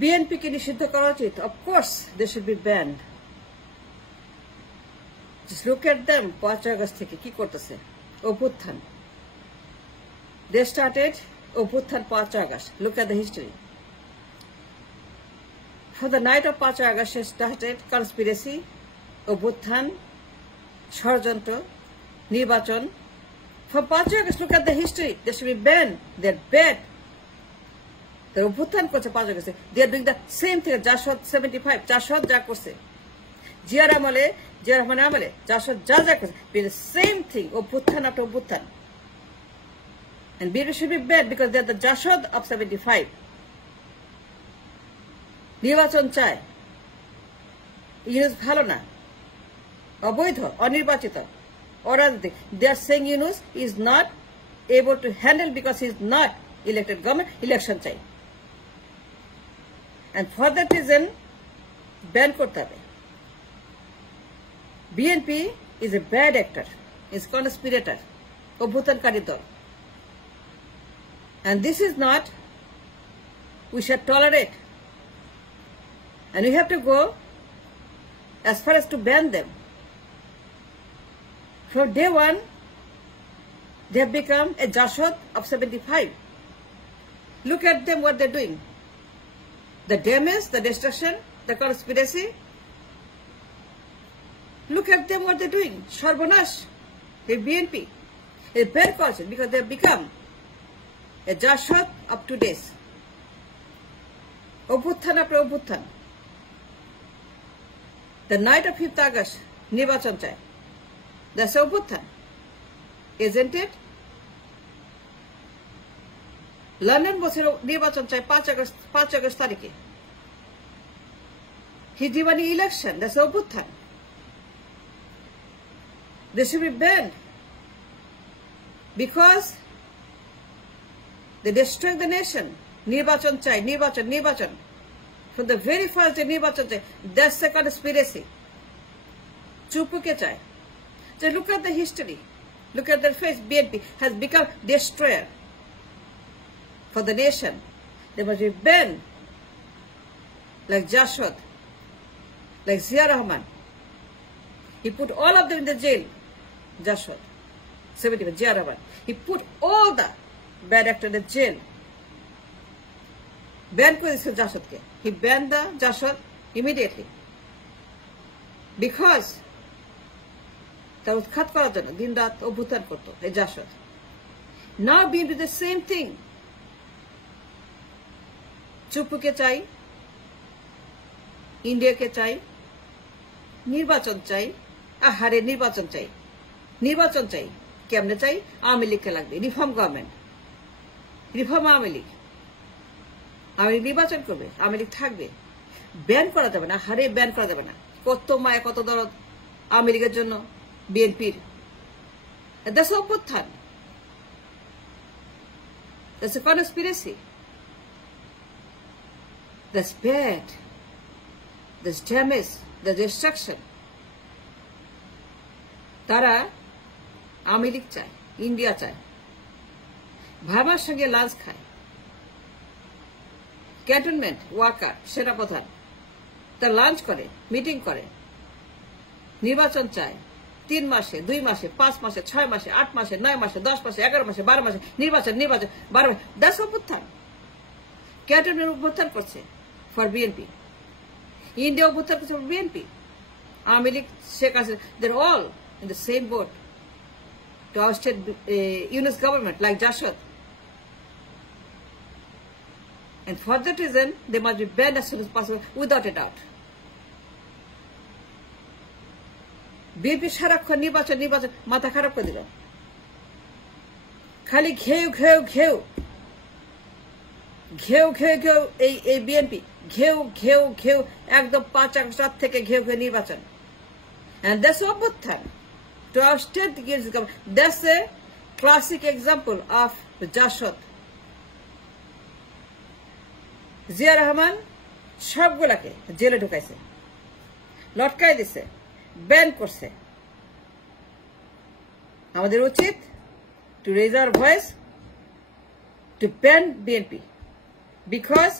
বিএনপিকে নিষিদ্ধ করা উচিত। Of course they should be banned. Just look at them 5 August থেকে কি করতেছে। অভ্যুত্থান, দে স্টার্টেড অভ্যুত্থান 5 August. Look at the history. For the night of 5 August, they started conspiracy, অভ্যুত্থান, ষড়যন্ত্র, নির্বাচন। For 5 August, look at the history. They should be banned. They're bad. They're অভ্যুত্থান করছে 5 আগস্টে। They are doing the same thing. JASAD 75, জাসদ যা করছে, জিয়ার আমলে, জিয়া রহমানের আমলে, জাসদ যা করছে, the same thing. অভ্যুত্থান after অভ্যুত্থান। And BNP should be banned because they are the JASAD of 75. নির্বাচন চায়, ইউনুস ভালো না, অবৈধ, অনির্বাচিত, অরাজনৈতিক। They are saying Yunus is not able to handle because he is not elected government. Election চাই, and for that reason ban করতে হবে। BNP is a bad actor, is conspirator, অভ্যুত্থানকারী দল, and this is not we should tolerate. And we have to go as far as to ban them. From day one, they have become a Jashod of 75. Look at them, what they're doing. The damage, the destruction, the conspiracy. Look at them, what they're doing. Sharbonash, the BNP. It's very cautious because they have become a Jashod of today's. Obuthan after Obuthan. The night of 5th August, নির্বাচন চায়। That's অভ্যুত্থান, isn't it? London বছর নির্বাচন চায় 5 আগস্ট তারিখে। He demanding election, that's অভ্যুত্থান। They should be banned because they destroy the nation. নির্বাচন চায়, নির্বাচন। From the very first day, নির্বাচন চাই। That's the conspiracy. চুপুকে চায়। So look at the history. Look at their face. BNP has become destroyer for the nation. They must be banned. Like Jashod, like Zia Rahman. He put all of them in the jail. Jashod, 71, Zia Rahman. He put all the bad actors in the jail. Ban করে দিয়েছিল জাসদকে। He banned the JASAD immediately because তার উৎখাত করার জন্য দিন রাত অভ্যুত্থান করতো এই JASAD. Now being the same thing. চুপুকে চাই, ইন্ডিয়াকে চাই, নির্বাচন চাই, আহারে নির্বাচন চাই। কেমনে চাই? আওয়ামী লীগকে লাগবে, রিফর্ম গভর্নমেন্ট, রিফর্ম আওয়ামী লীগ। আওয়ামী লীগ নির্বাচন করবে, আওয়ামী লীগ থাকবে, ব্যান করা যাবে না, হারে ব্যান করা যাবে না। কত মায়া, কত দরদ আওয়ামী লীগের জন্য বিএনপির। That's অভ্যুত্থান, that's a conspiracy, that's bad, that's damage, that's destruction. তারা আওয়ামী লীগ চায়, ইন্ডিয়া চায়, ভাবার সঙ্গে লাঞ্চ খায়। ক্যান্টনমেন্ট ওয়ার্কার, সেনাপ্রধান, তার লাঞ্চ করে, মিটিং করে, নির্বাচন চায়। 3 মাসে, 2 মাসে, 5 মাসে, 6 মাসে, 8 মাসে, 9 মাসে, 10 মাসে, 11 মাসে, 12 মাসে নির্বাচন 12 মাসে। দাস অভ্যুত্থান। ক্যান্টনমেন্ট অভ্যুত্থান করছে ফর বিএনপি, ইন্ডিয়া অভ্যুত্থান করছে ফর বিএনপি, আওয়ামী লীগ, শেখ Hasina, they're all in the same boat to ousted Yunus government like Jashod. And for that reason, they must be banned as soon as possible, without a doubt. BNP সারাক্ষণ নির্বাচন মাথা খারাপ করে দিল। খালি ঘেউ এই বিএনপি ঘেউ একদম 5 আগস্ট রাত থেকে ঘেউ নির্বাচন। And that's অভ্যুত্থান to ousted the government. That's a classic example of the Jashod. Zia রহমান সবগুলাকে জেলে ঢুকাইছে, লটকাই দিছে, ব্যান করছে। আমাদের উচিত to raise our voice to ban BNP because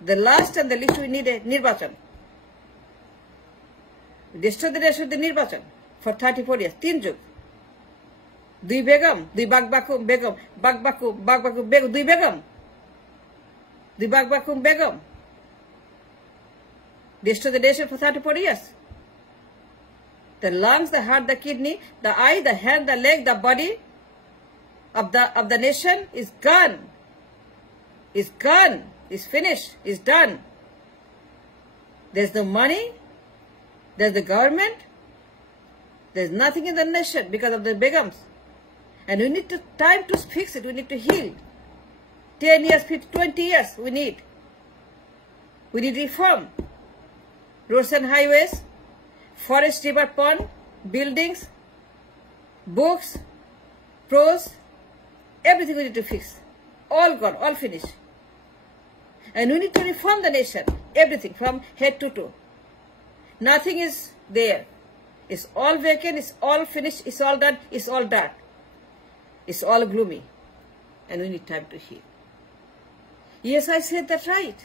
The last and the least we need a nirbachan. Destroy the nation with the nirbachan for 34 years. 3 যুগ। 2 বেগম, 2 বাগবাকুম বেগম, বাগবাকুম বেগম, 2 বেগম। 2 বাগবাকুম Begum. Destroy the nation for 34 years. The lungs, the heart, the kidney, the eye, the hand, the leg, the body of the nation is gone. Is gone. Is finished. Is done. There's no money. There's the government. There's nothing in the nation because of the begums. And we need time to fix it. We need to heal. 10 years, 20 years we need. We need reform. Roads and highways, forest, river, pond, buildings, books, prose, everything we need to fix. All gone, all finished. And we need to reform the nation. Everything from head to toe. Nothing is there. It's all vacant, it's all finished, it's all done, it's all dark. It's all gloomy. And we need time to heal. Yes, I said that right.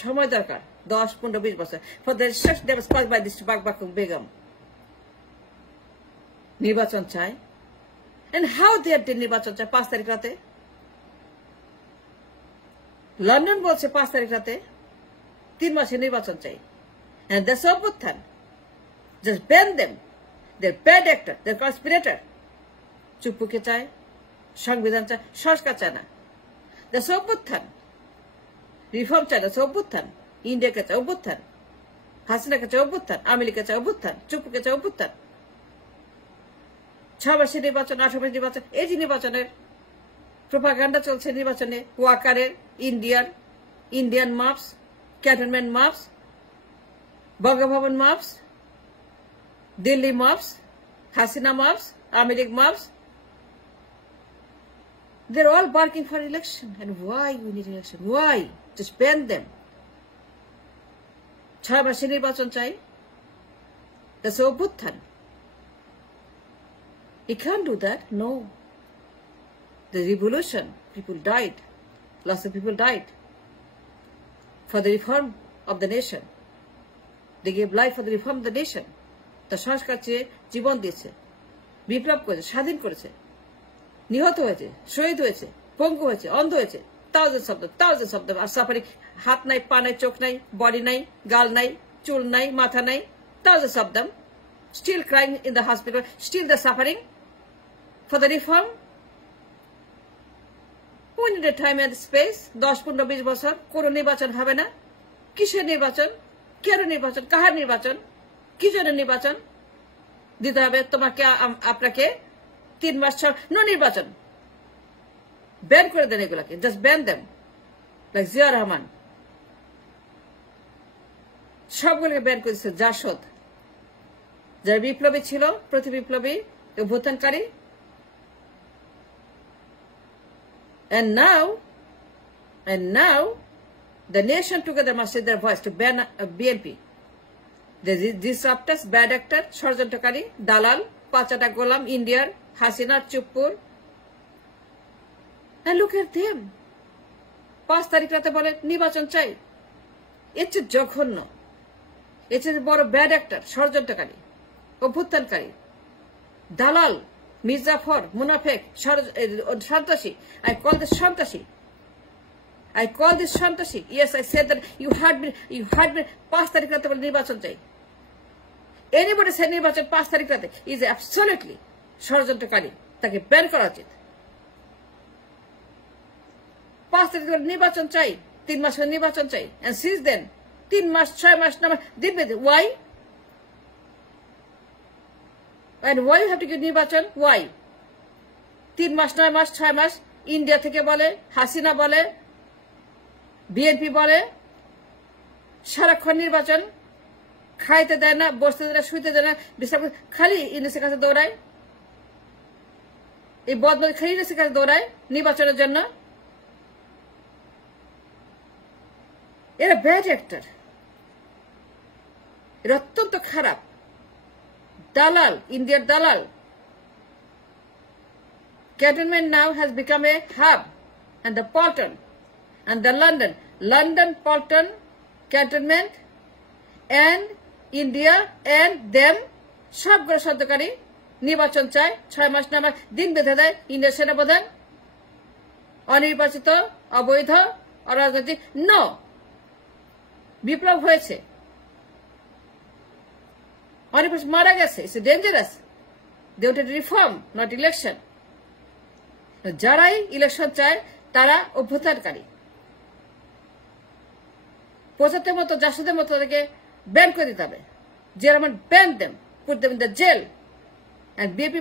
সময় দরকার 10-15-20 বছর for the destruction that was caused by this Bagbakum Begum. নির্বাচন চাই and how they did নির্বাচন চাই 5 তারিখ রাতে লন্ডন বলছে 5 তারিখ রাতে 3 মাসে নির্বাচন চাই and the Sobuthan just ban them. They're bad actor, they're conspirator. চুপুকে চায় সংবিধান চায় সংস্কার চায় না the Sobuthan রিফর্ম চায় না অভ্যুত্থান ইন্ডিয়াকে চায় অভ্যুত্থান হাসিনাকে চায় অভ্যুত্থান আমেরিকা চায় অভ্যুত্থান চুপুকে চায় অভ্যুত্থান 6 মাসের নির্বাচন 8 মাসের নির্বাচন এই যে নির্বাচনের প্রোপাগান্ডা চলছে নির্বাচনে ওয়াকারের ইন্ডিয়ান মাপস ক্যান্টনমেন্ট মাপস বঙ্গভবন মাপস দিল্লি মাপস হাসিনা মাপস আমেরিক মাপস they're all barking for election and why we need election why just ban them 6 মাসের নির্বাচন চাই that's অভ্যুত্থান you can't do that no the revolution people died lots of people died for the reform of the nation they gave life for the reform of the nation তা সংস্কার চেয়ে জীবন দিয়েছে বিপ্লব করেছে স্বাধীন করেছে নিহত হয়েছে শহীদ হয়েছে পঙ্গু হয়েছে অন্ধ হয়েছে thousands of them are suffering হাত নাই পা নাই চোখ নাই বডি নাই গাল নাই চুল নাই মাথা নাই thousands of them still crying in the hospital still the suffering for the reform we need a time and space 10-15-20 বছর কোন নির্বাচন হবে না কিসের নির্বাচন কেন নির্বাচন কাহার নির্বাচন কি জন্য নির্বাচন দিতে হবে তোমাকে আপনাকে 3 মাস নো নির্বাচন ব্যান করে দেন এগুলাকে just ban them like Zia Rahman সবগুলোকে ব্যান করেছে জাসদ যারা বিপ্লবী ছিল প্রতি বিপ্লবী অভ্যুত্থানকারী and now the nation together must raise their voice to ban BNP the disruptors bad actor ষড়যন্ত্রকারী দালাল পাঁচাটা গোলাম ইন্ডিয়ার হাসিনা চুপ্পুর and look at them 5 তারিখ রাতে বলে নির্বাচন চাই এর চেয়ে জঘন্য এর চেয়ে বড় ব্যাড অ্যাক্টর ষড়যন্ত্রকারী অভ্যুত্থানকারী দালাল মির্জাফর মুনাফেক সন্ত্রাসী I call this সন্ত্রাসী yes I said that you heard me 5 তারিখ রাতে বলে নির্বাচন চাই anybody say নির্বাচন 5 তারিখ রাতে is absolutely ষড়যন্ত্রকারী তাকে ব্যান করা উচিত 5 তারিখ নির্বাচন চাই 3 মাসের নির্বাচন চাই and since then 3 মাস 6 মাস 9 মাস দিবে why and why you have to give নির্বাচন why 3 মাস 9 মাস 6 মাস ইন্ডিয়া থেকে বলে হাসিনা বলে বিএনপি বলে সারাক্ষণ নির্বাচন খাইতে দেয় না বসতে দেয় না শুইতে দেয় না বিশ্রাম খালি ইংলিশের কাছে দৌড়ায় এই বদমাইশ খালি ইংলিশের কাছে দৌড়ায় নির্বাচনের জন্য এরা ব্যাড অ্যাক্টর এরা অত্যন্ত খারাপ দালাল ইন্ডিয়ার দালাল Cantonment now has become a hub and the Bolton and the London Bolton Cantonment and India and them সবগুলো সরকারি নির্বাচন চায় 6 মাস নামা দিন বেঁধে দেয় ইন্ডিয়ার সেনাপ্রধান অনির্বাচিত অবৈধ অরাজনৈতিক নো বিপ্লব হয়েছে অনেক মারা গেছে it's dangerous they wanted reform not election যারাই ইলেকশন চায় তারা অভ্যুত্থানকারী 75 মতো জাসদের মতো তাদেরকে ব্যান করে দিতে হবে যেরকম ban them put them in the jail and BNP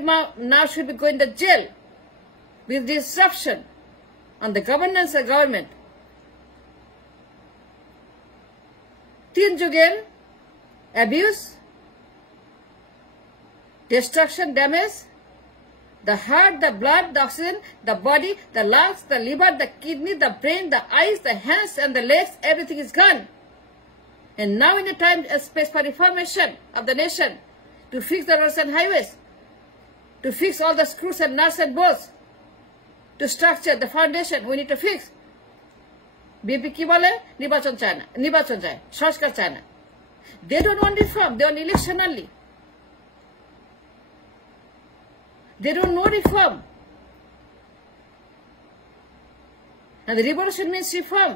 now should be going to jail with disruption on the governance of government. 3 যুগের abuse, destruction, damage, the heart, the blood, the oxygen, the body, the lungs, the liver, the kidney, the brain, the eyes, the hands and the legs, everything is gone. And now in a time and space for reformation of the nation, to fix the roads and highways, to fix all the screws and nuts and bolts, to structure the foundation we need to fix. BNP কি বলে নির্বাচন চায় না নির্বাচন চায় সংস্কার চায় না they don't want reform they want election only they don't know reform and the revolution means reform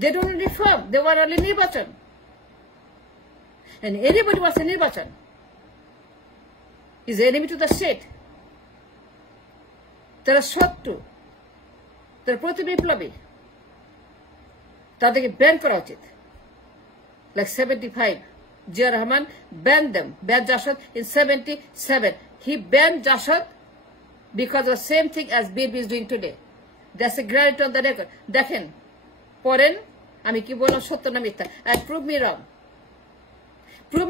they don't want reform they want only নির্বাচন and anybody wants a নির্বাচন is enemy to the state তারা শত্রু তারা প্রতি বিপ্লবী তাদেরকে ব্যান করা উচিত like 75 জিয়া Rahman banned them banned Jasod in 77 he banned Jasod because of the same thing as BNP is doing today that's a granted on the record দেখেন পড়েন আমি কি বললাম সত্য না মিথ্যা and prove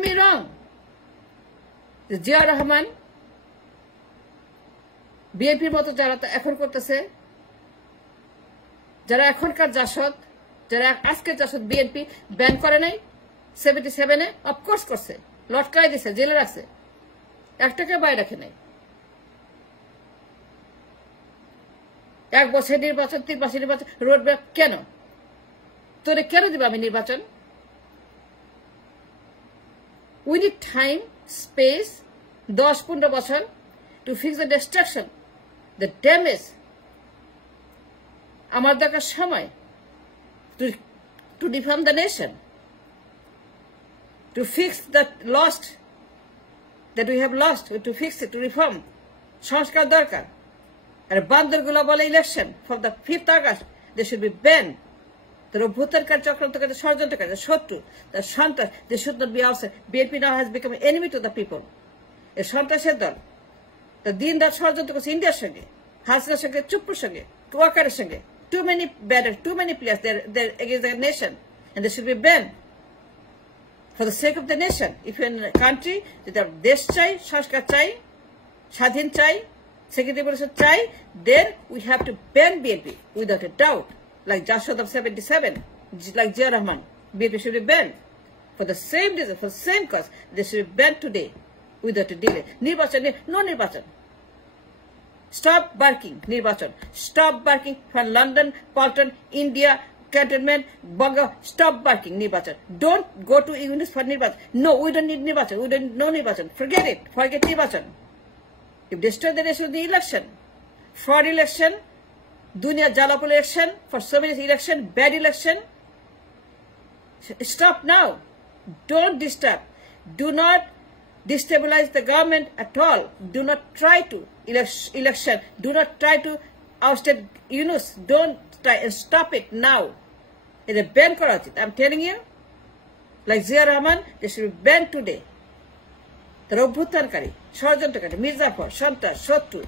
me wrong Zia রহমান বিএনপির মতো যারা এখন করতেছে যারা এখনকার জাসদ যারা আজকের জাসদ বিএনপি ব্যান করে নাই 77 এ অফকোর্স করছে লটকাই দিছে জেলে রাখছে একটাকে বাইরে রাখে নাই 1 বছর নির্বাচন 3 মাসের নির্বাচন রোড ব্যাক কেন তোরে কেন দিব আমি নির্বাচন we need time space 10-15 বছর to fix the destruction the damage আমার দরকার সময় to reform the nation to fix the lost that we have lost to fix it to reform সংস্কার দরকার আর বান্দরগুলো বলে election from the 5th August they should be banned the অভ্যুত্থানকারী চক্রান্তকারী ষড়যন্ত্রকারী শত্রু the সন্ত্রাস they should not be outside BNP now has become an enemy to the people এ সন্ত্রাসের দল the দিন রাত ষড়যন্ত্র করছে ইন্ডিয়ার সঙ্গে হাসিনার সঙ্গে চুপ্পুর সঙ্গে ওয়াকারের সঙ্গে too many players they're against the nation and they should be banned for the sake of the nation if you're in a country that দেশ চাই সংস্কার চাই স্বাধীন চাই security policy চাই then we have to ban BNP without a doubt like Jasod of 77 like Zia Rahman BNP should be banned for the same reason for the same cause they should be banned today without a delay নির্বাচন no নির্বাচন stop barking নির্বাচন stop barking from London Bolton India Cantonment Bongo stop barking নির্বাচন don't go to units for নির্বাচন no we don't need নির্বাচন we don't no নির্বাচন forget নির্বাচন if destroy the nation of the election fraud election dunia jalapul election for so many election bad election stop now don't disturb do not destabilize the government at all do not try to election do not try to ousted Yunus don't try and stop it now it's a ban kora uchit I'm telling you like Zia Rahman they should be banned today the অভ্যুত্থানকারী ষড়যন্ত্রকারী মির্জাফর সন্ত্রাস শত্রু